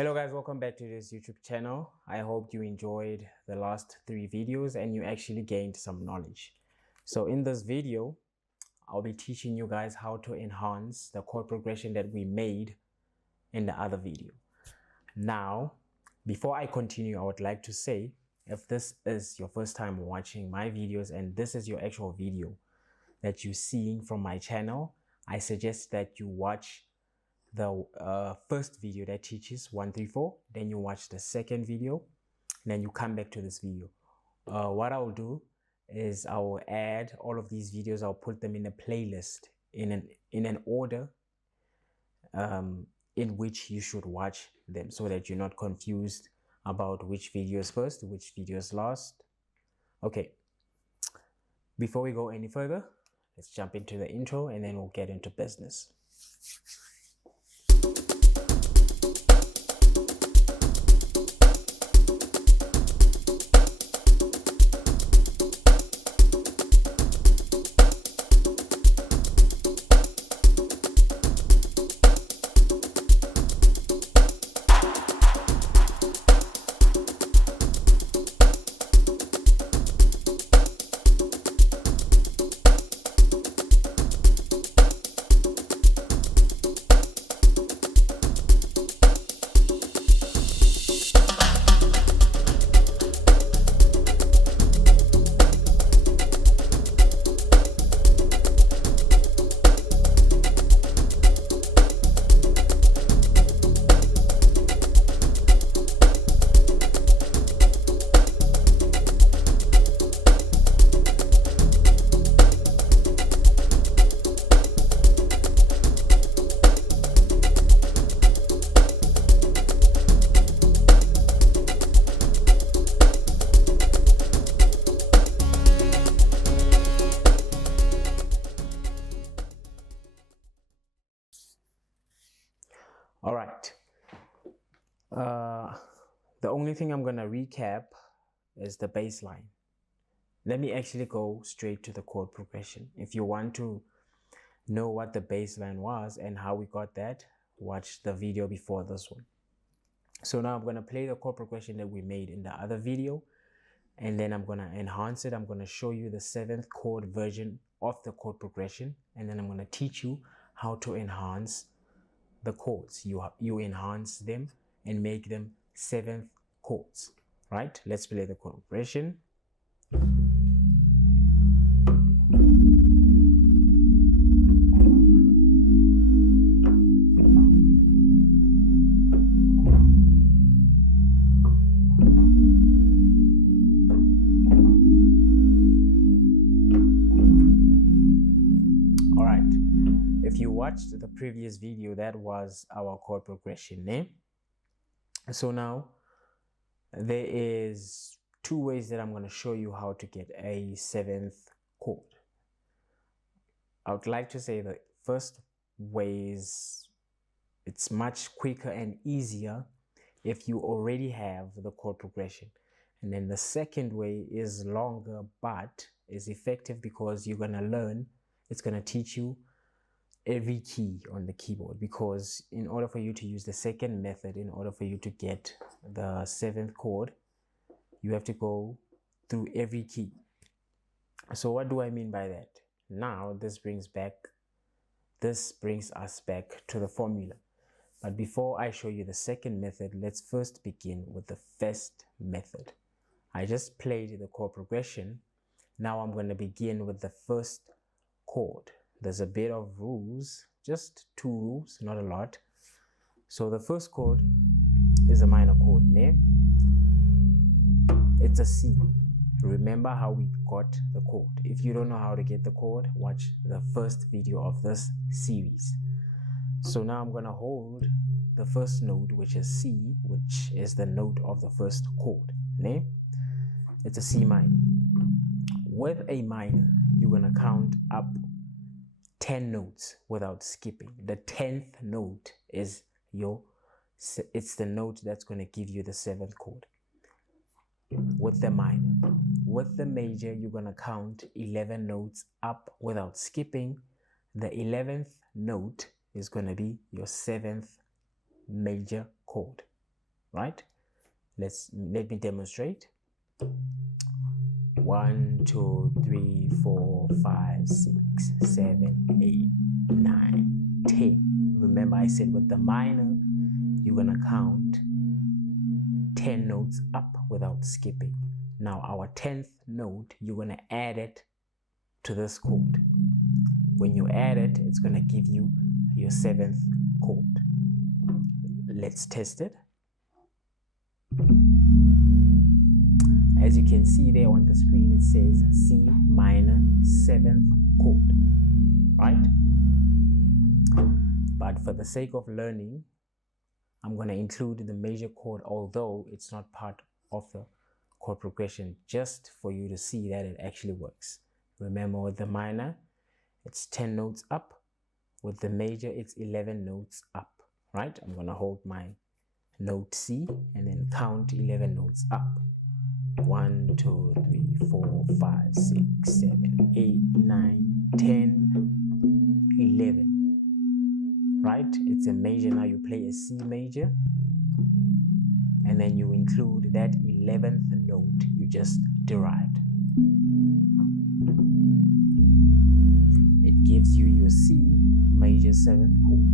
Hello guys, welcome back to this YouTube channel. I hope you enjoyed the last 3 videos and you actually gained some knowledge. So in this video, I'll be teaching you guys how to enhance the chord progression that we made in the other video. Now, before I continue, I would like to say, if this is your first time watching my videos and this is your actual video that you're seeing from my channel, I suggest that you watch the first video that teaches 1, 3, 4, then you watch the second video, and then you come back to this video. What I'll do is I'll add all of these videos, I'll put them in a playlist in an order in which you should watch them, so that you're not confused about which video is first, which video is last. Okay, before we go any further, let's jump into the intro and then we'll get into business. All right. The only thing I'm gonna recap is the bass line. Let me actually go straight to the chord progression. If you want to know what the bass line was and how we got that, watch the video before this one. So now I'm gonna play the chord progression that we made in the other video, and then I'm gonna enhance it. I'm gonna show you the 7th chord version of the chord progression, and then I'm gonna teach you how to enhance the chords. You enhance them and make them 7th chords. Right, let's play the chord progression. All right, if you watched the previous video, that was our chord progression name. So now there is 2 ways that I'm going to show you how to get a 7th chord. I would like to say the first way is it's much quicker and easier if you already have the chord progression, and then the second way is longer but is effective because you're going to learn, it's going to teach you every key on the keyboard, because in order for you to use the second method, in order for you to get the 7th chord, you have to go through every key. So what do I mean by that? Now this brings us back to the formula. But before I show you the second method, let's first begin with the first method. I just played the chord progression. Now I'm going to begin with the first chord. There's a bit of rules, just 2 rules, not a lot. So the first chord is a minor chord name. It's a C. Remember how we got the chord. If you don't know how to get the chord, watch the first video of this series. So now I'm going to hold the first note, which is C, which is the note of the first chord name. It's a C minor. With a minor, you're going to count up 10 notes without skipping. The 10th note is it's the note that's going to give you the 7th chord. With the minor. With the major, you're going to count 11 notes up without skipping. The 11th note is going to be your 7th major chord. right? Let me demonstrate. 1 2 3 4 5 6 7 8 9 10. Remember, I said with the minor you're gonna count 10 notes up without skipping. Now our 10th note, you're gonna add it to this chord. When you add it, it's gonna give you your 7th chord. Let's test it. As you can see there on the screen, it says C minor 7th chord, right? But for the sake of learning, I'm going to include the major chord, although it's not part of the chord progression, just for you to see that it actually works. Remember, with the minor, it's 10 notes up. With the major, it's 11 notes up, right? I'm going to hold my note C and then count 11 notes up. 1 2 3 4 5 6 7 8 9 10 11, right? It's a major. Now you play a C major and then you include that 11th note you just derived. It gives you your C major 7th chord,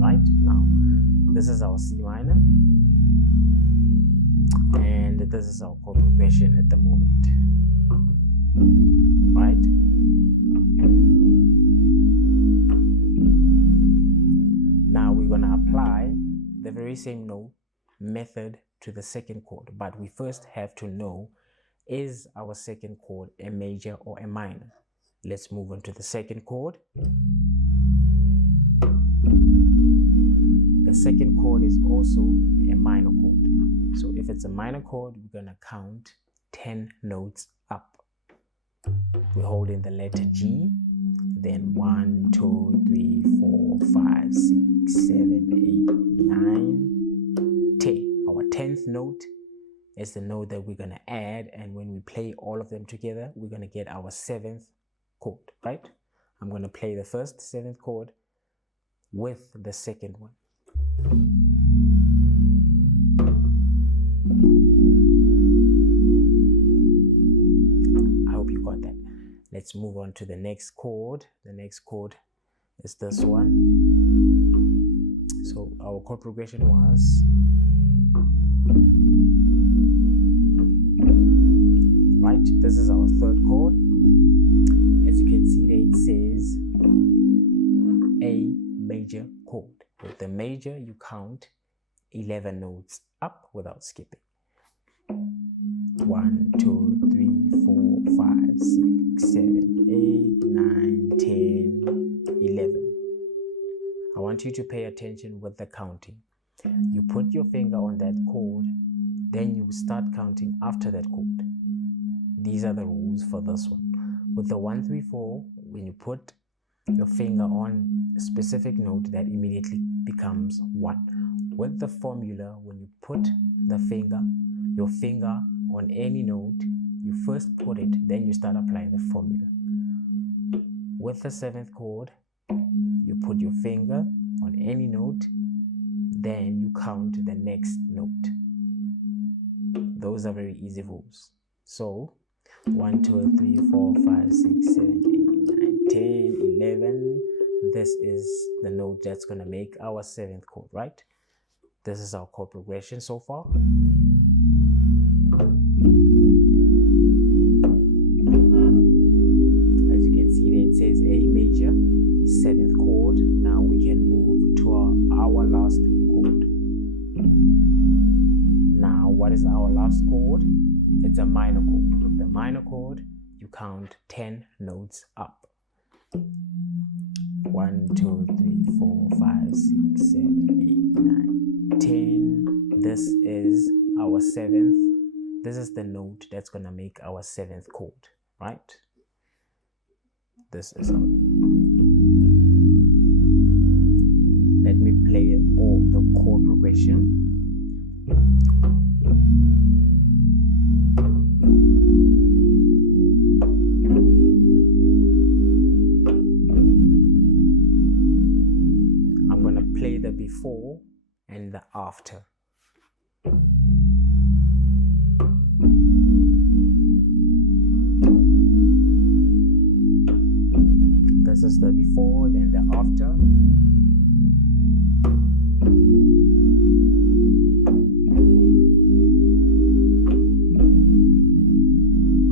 right? Now this is our C minor, and this is our chord progression at the moment, right? Now we're going to apply the very same note method to the second chord, but we first have to know, is our second chord a major or a minor? Let's move on to the second chord. The second chord is also a minor chord. So if it's a minor chord, we're going to count 10 notes up. We're holding the letter G, then 1 2 3 4 5 6 7 8 9 10. Our 10th note is the note that we're going to add, and when we play all of them together, we're going to get our 7th chord, right? I'm going to play the first 7th chord with the second one. I hope you got that. Let's move on to the next chord. The next chord is this one. So our chord progression was right. This is our third chord. As you can see there, it says A major chord. With the major, you count 11 notes up without skipping. 1 2 3 4 5 6 7 8 9 10 11. I want you to pay attention with the counting. You put your finger on that chord, then you start counting after that chord. These are the rules for this one. With the 1 3 4, when you put your finger on a specific note, that immediately becomes 1. With the formula, when you put your finger on any note, you first put it, then you start applying the formula. With the 7th chord, you put your finger on any note, then you count the next note. Those are very easy rules. So 1 2 3 4 5 6 7 8 9 10 11. This is the note that's going to make our 7th chord, right? This is our chord progression so far. As you can see there, it says A major 7th chord. Now we can move to our last chord. Now what is our last chord? It's a minor chord. With the minor chord, you count 10 notes up. 1 2 3 4 5 6 7 8 9 10. This is our 7th. This is the note that's going to make our 7th chord, right? This is our... Let me play all the chord progression. I'm going to play the before and the after. This is the before, then the after.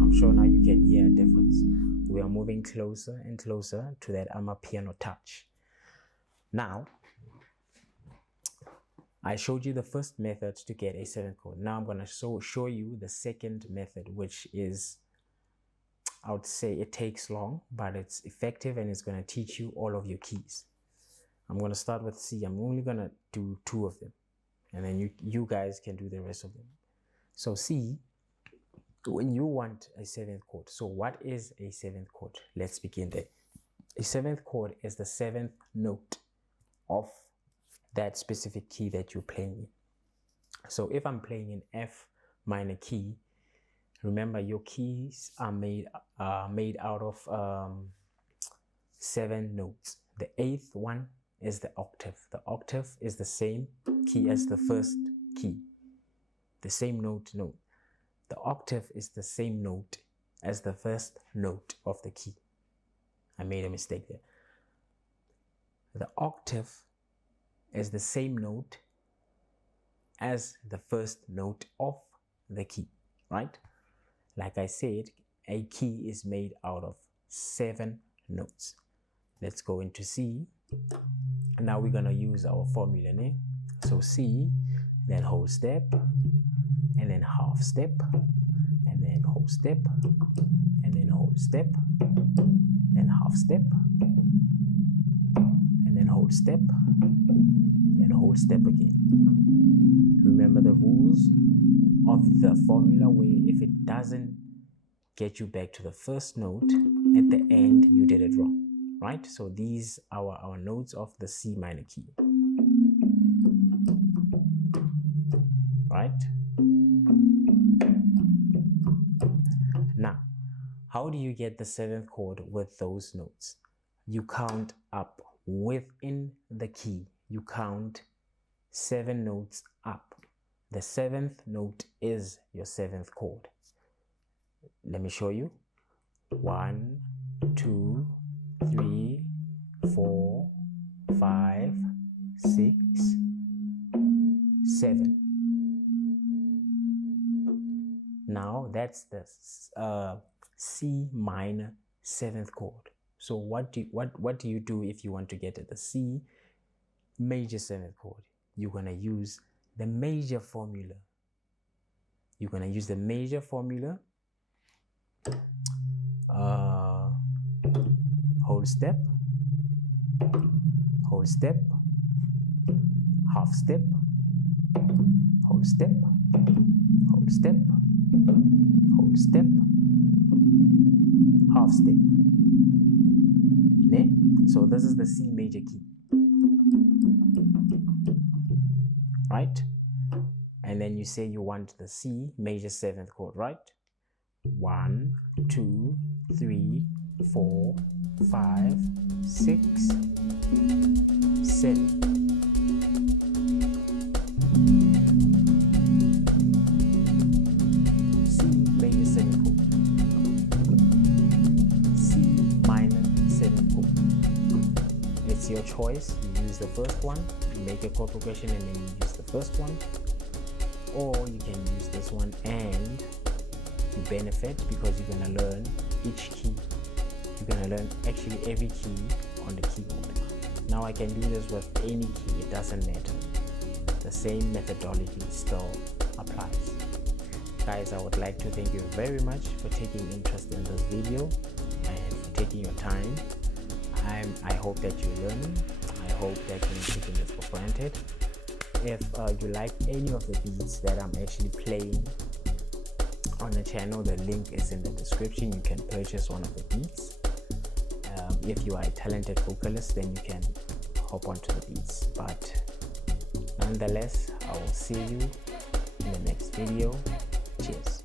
I'm sure now you can hear a difference. We are moving closer and closer to that Amapiano touch. Now, I showed you the first method to get a 7th chord. Now I'm going to show you the second method, which is, I would say it takes long, but it's effective and it's going to teach you all of your keys. I'm going to start with C. I'm only going to do 2 of them, and then you guys can do the rest of them. So C, when you want a 7th chord. So what is a 7th chord? Let's begin there. A 7th chord is the 7th note of that specific key that you're playing in. So if I'm playing in F minor key, remember your keys are made out of 7 notes. The 8th one is the octave. The octave is the same key as the first key, the same note. The octave is the same note as the first note of the key. I made a mistake there. The octave is the same note as the first note of the key, right? Like I said, a key is made out of 7 notes. Let's go into C. Now we're gonna use our formula name. So C, then whole step, and then half step, and then whole step, and then whole step, then half step, and then whole step, then whole step again. Remember the rules of the formula, where if it doesn't get you back to the first note, at the end you did it wrong, right? So these are our notes of the C minor key, right? Now, how do you get the 7th chord with those notes? You count up within the key. You count 7 notes up. The 7th note is your 7th chord. Let me show you. 1, 2, 3, 4, 5, 6, 7. Now that's the C minor 7th chord. So what do you do if you want to get at the C major 7th chord? You're gonna use the major formula. You're gonna use the major formula. Whole step, half step, whole step, whole step, whole step, half step. Ne? So this is the C major key, right? And then you say you want the C major 7th chord, right? 1, 2, 3, 4, 5, 6, 7. C major 7th chord. C minor 7th chord. It's your choice. You use the first one, you make a chord progression, and then you use the first one. Or you can use this one and you benefit because you're going to learn each key. You're going to learn actually every key on the keyboard. Now I can do this with any key, it doesn't matter. The same methodology still applies. Guys, I would like to thank you very much for taking interest in this video and for taking your time. I hope that you're learning. I hope that you're not taking this for granted. If you like any of the beats that I'm actually playing on the channel, the link is in the description. You can purchase one of the beats. If you are a talented vocalist, then you can hop onto the beats. But nonetheless, I will see you in the next video. Cheers.